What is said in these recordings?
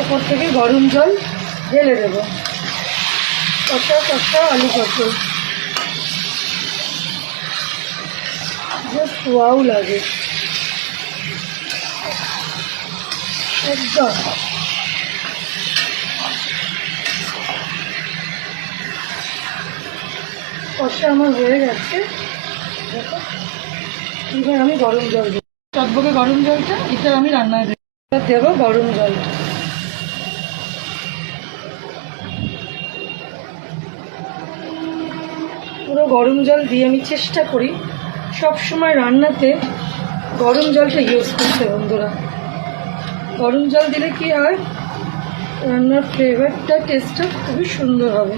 ওপর থেকে গরম জল ঢেলে দেবো। কষা কষা আলু পটল জাস্ট ওয়াও লাগে একদম। কষা আমার হয়ে গেছে, দেখো। এবার আমি গরম জল দেবো, টকবকে গরম জলটা, এটা আমি রান্নায় দেবো গরম জলটা। পুরো গরম জল দিয়ে আমি চেষ্টা করি সব সময় রান্নাতে গরম জলটা ইউজ করতে বন্ধুরা। গরম জল দিলে কি হয়, রান্নার ফ্লেভারটা, টেস্টটা খুবই সুন্দর হবে।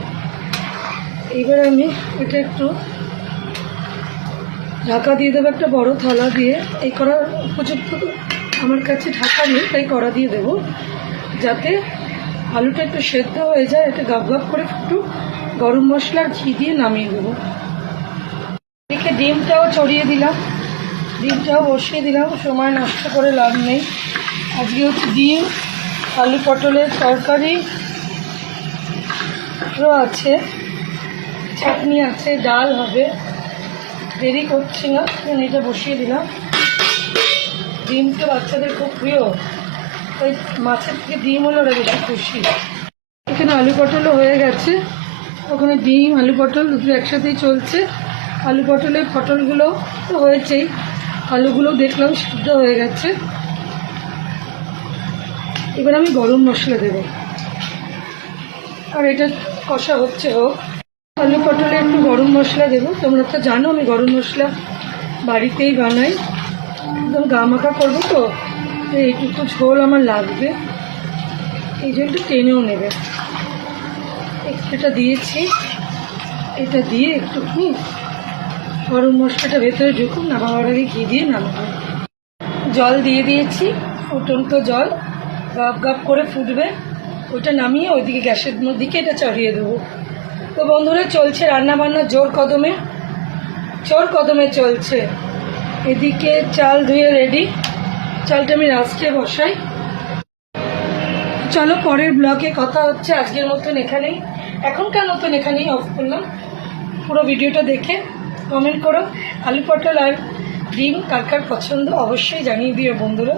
এবার আমি এটা একটু ঢাকা দিয়ে দেবো, একটা বড় থালা দিয়ে। এই করার উপযুক্ত আমার কাছে ঢাকা নেই, তাই কড়া দিয়ে দেবো, যাতে আলুটা একটু সেদ্ধ হয়ে যায়। এটা গাপ গাপ করে একটু গরম মশলা আর ঘি দিয়ে নামিয়ে দেবো। এদিকে ডিমটাও ছড়িয়ে দিলাম, ডিমটাও বসিয়ে দিলাম, সময় নষ্ট করে লাভ নেই। আজকে হচ্ছে ডিম, আলু পটলের তরকারি আছে, চাটনি আছে, ডাল হবে। দেরি করছি না, এটা বসিয়ে দিলাম। ডিম তো বাচ্চাদের খুব প্রিয়, তাই মাছের থেকে ডিম হলে ওরা বেশি খুশি। এখানে আলু পটলও হয়ে গেছে, ওখানে ডিম আলু পটল দুটো একসাথেই চলছে। আলু পটলের পটলগুলো তো হয়েছেই, আলুগুলো দেখলাম সিদ্ধ হয়ে গেছে। এবার আমি গরম মশলা দেব, আর এটা কষা হচ্ছে হোক। আলু পটলে একটু গরম মশলা দেবো। তোমরা তো জানো আমি গরম মশলা বাড়িতেই বানাই, একদম গা মাখা করবো, তো এইটুকু ঝোল আমার লাগবে, এই ঝোলটা টেনেও নেবে। এটা দিয়েছি, এটা দিয়ে একটুখানি গরম মশলাটা ভেতরে ঢুকুন, নামাবার আগে ঘি দিয়ে নামাবো। জল দিয়ে দিয়েছি, ফুটন্ত জল, গাপ গাপ করে ফুটবে, ওইটা নামিয়ে ওইদিকে গ্যাসের দিকে এটা চড়িয়ে দেবো। তো বন্ধুরা, চলছে রান্নাবান্না জোর কদমে চলছে। এদিকে চাল ধুয়ে রেডি, চালটা আমি রাস্তে বসাই। চলো পরের ব্লগে কথা হচ্ছে। আজকের মতন এখানেই, এখনকার মতন এখানেই অফ করলাম। পুরো ভিডিওটা দেখে কমেন্ট করো, আলু পটল আর ডিম কার কার পছন্দ অবশ্যই জানিয়ে দিও বন্ধুরা।